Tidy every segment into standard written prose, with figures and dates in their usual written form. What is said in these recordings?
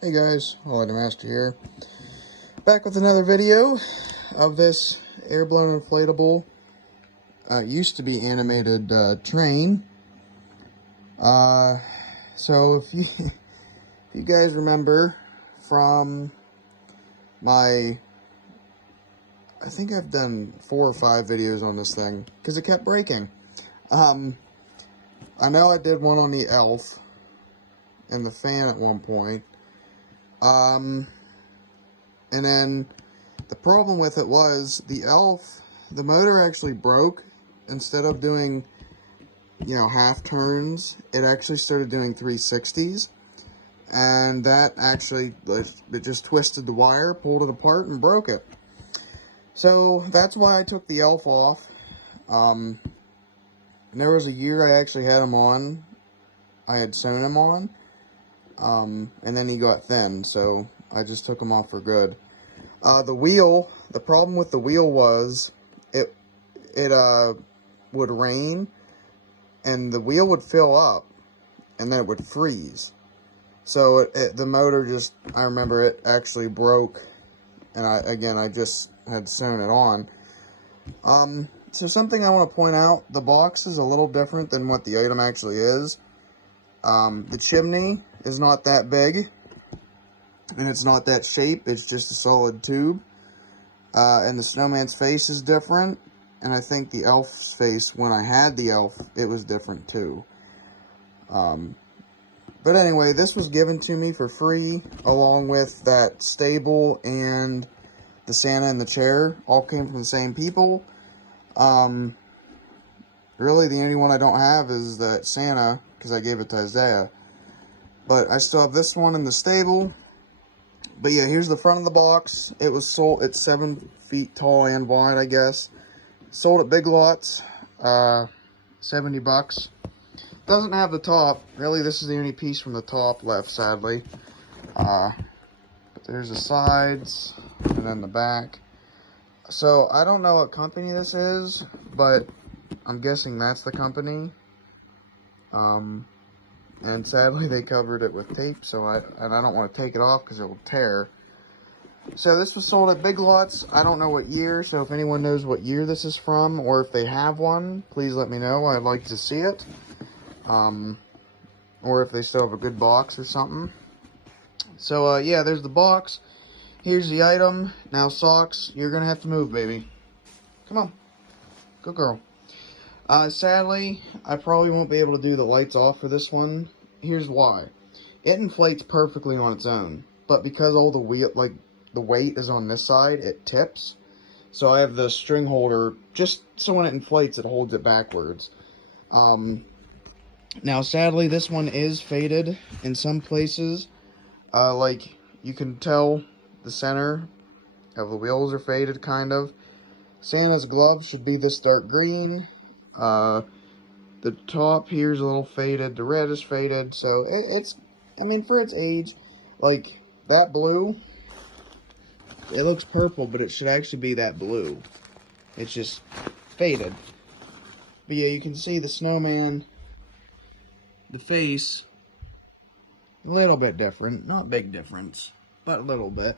Hey guys, Holiday Master here. Back with another video of this air-blown inflatable. Used to be animated train. So if you guys remember from my, I think I've done 4 or 5 videos on this thing because it kept breaking. I know I did one on the Elf and the fan at one point. And then the problem with it was the Elf, the motor actually broke. Instead of doing, half turns, it actually started doing 360s. And that actually, it just twisted the wire, pulled it apart, and broke it. So that's why I took the Elf off. And there was a year I actually had him on. I had sewn him on. And then he got thin, so I just took him off for good. The problem with the wheel was it would rain and the wheel would fill up and then it would freeze. So the motor just, I remember it actually broke, and I just had sewn it on. So something I want to point out, the box is a little different than what the item actually is. The chimney is not that big, and it's not that shape, it's just a solid tube. And the snowman's face is different, and I think the Elf's face, when I had the Elf, it was different too. But anyway, this was given to me for free, along with that stable and the Santa and the chair, all came from the same people. Really, the only one I don't have is that Santa, because I gave it to Isaiah. But I still have this one in the stable. But yeah, here's the front of the box. It was sold, it's 7 feet tall and wide, I guess. Sold at Big Lots, $70. Doesn't have the top. Really, this is the only piece from the top left, sadly. But there's the sides, and then the back. So, I don't know what company this is, but I'm guessing that's the company. And sadly they covered it with tape, so I don't want to take it off because it will tear. So this was sold at Big Lots. I don't know what year, so if anyone knows what year this is from, or if they have one, please let me know. I'd like to see it. Or if they still have a good box or something. So yeah, there's the box. Here's the item. Now socks, you're gonna have to move, baby. Come on. Good girl. Sadly, I probably won't be able to do the lights off for this one. Here's why. It inflates perfectly on its own, but because all the the weight is on this side, it tips. So I have the string holder, just so when it inflates, it holds it backwards. Now, sadly, this one is faded in some places. Like, you can tell the center of the wheels are faded, kind of. Santa's gloves should be this dark green. The top here's a little faded, the red is faded, so I mean, for its age, like, that blue, it looks purple, but it should actually be that blue. It's just faded. But yeah, you can see the snowman, the face, a little bit different, not big difference, but a little bit.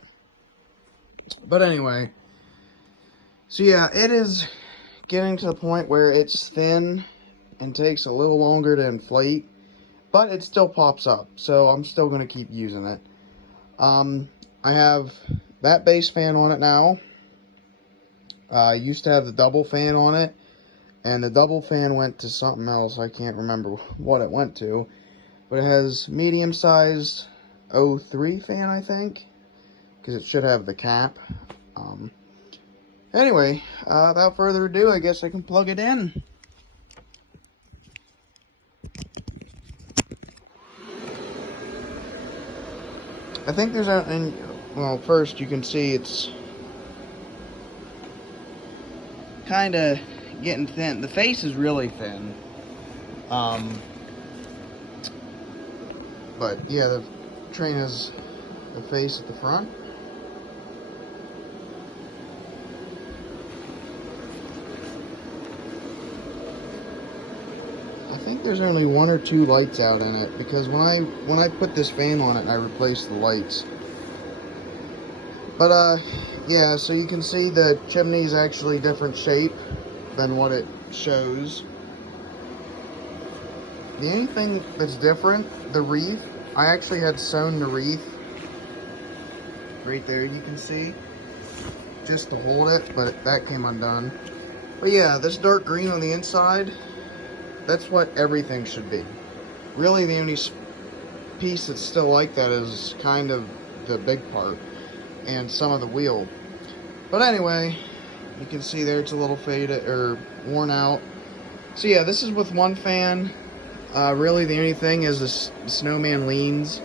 But anyway, so yeah, it is getting to the point where it's thin and takes a little longer to inflate, but it still pops up, so I'm still going to keep using it. I have that base fan on it now. I used to have the double fan on it, and the double fan went to something else. I can't remember what it went to, but it has medium-sized 03 fan, I think, because it should have the cap. Anyway, without further ado, I guess I can plug it in. I think there's well, first you can see it's kind of getting thin. The face is really thin. But yeah, the train has the face at the front. I think there's only 1 or 2 lights out in it, because when I put this fan on it, I replaced the lights. But yeah, so you can see the chimney is actually different shape than what it shows. The only thing that's different, the wreath, I actually had sewn the wreath right there, you can see, just to hold it, but that came undone. But yeah, this dark green on the inside, that's what everything should be. Really, the only piece that's still like that is kind of the big part and some of the wheel. But anyway, you can see there it's a little faded or worn out. So yeah, this is with one fan. Really, the only thing is the snowman leans,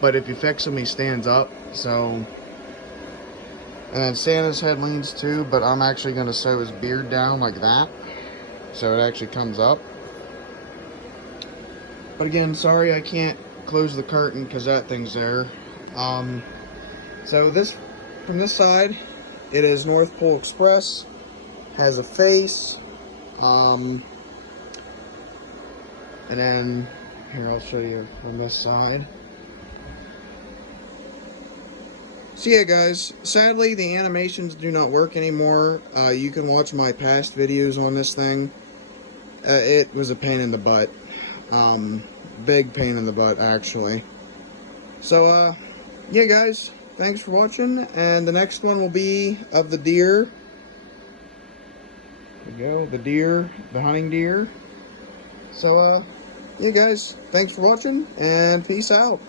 but if you fix him, he stands up. So, and then Santa's head leans too, but I'm actually going to sew his beard down like that, so it actually comes up. But again, sorry I can't close the curtain because that thing's there. So this, from this side, it is North Pole Express, has a face, and then, here I'll show you from this side. So yeah guys, sadly the animations do not work anymore. You can watch my past videos on this thing. It was a pain in the butt. Big pain in the butt actually. So yeah guys, thanks for watching, and the next one will be of the deer. There we go, the deer, the hunting deer. So yeah guys, thanks for watching, and peace out.